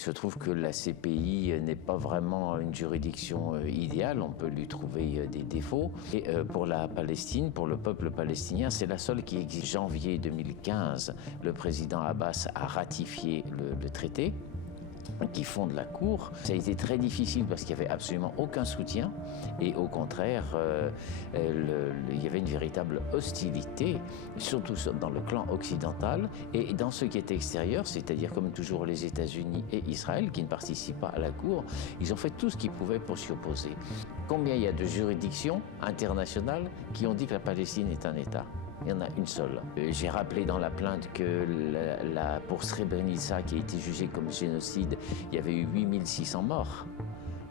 se trouve que la CPI n'est pas vraiment une juridiction idéale, on peut lui trouver des défauts. Et pour la Palestine, pour le peuple palestinien, c'est la seule qui existe. Janvier 2015, le président Abbas a ratifié le traité qui fonde la Cour. Ça a été très difficile parce qu'il n'y avait absolument aucun soutien et au contraire, il y avait une véritable hostilité, surtout dans le clan occidental et dans ce qui est extérieur, c'est-à-dire comme toujours les États-Unis et Israël qui ne participent pas à la Cour, ils ont fait tout ce qu'ils pouvaient pour s'y opposer. Combien il y a de juridictions internationales qui ont dit que la Palestine est un État ? Il y en a une seule. J'ai rappelé dans la plainte que pour Srebrenica, qui a été jugé comme génocide, il y avait eu 8600 morts.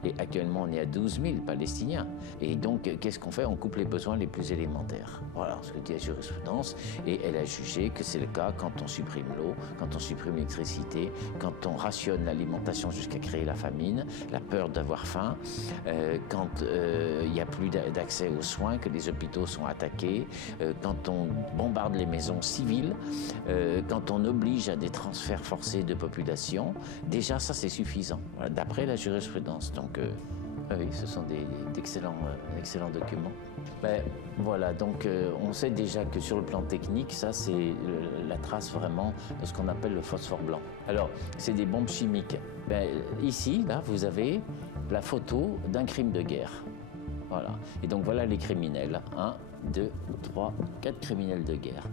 Et actuellement, on est à 12 000 Palestiniens. Et donc, qu'est-ce qu'on fait? On coupe les besoins les plus élémentaires. Voilà ce que dit la jurisprudence. Et elle a jugé que c'est le cas quand on supprime l'eau, quand on supprime l'électricité, quand on rationne l'alimentation jusqu'à créer la famine, la peur d'avoir faim, quand il n'y a plus d'accès aux soins, que les hôpitaux sont attaqués, quand on bombarde les maisons civiles, quand on oblige à des transferts forcés de population. Déjà, ça, c'est suffisant, voilà, d'après la jurisprudence. Donc, oui, ce sont d'excellents documents. Ben, voilà, donc on sait déjà que sur le plan technique, ça c'est la trace vraiment de ce qu'on appelle le phosphore blanc. Alors, c'est des bombes chimiques. Ben, ici, là, vous avez la photo d'un crime de guerre. Voilà. Et donc voilà les criminels. 1, 2, 3, 4 criminels de guerre.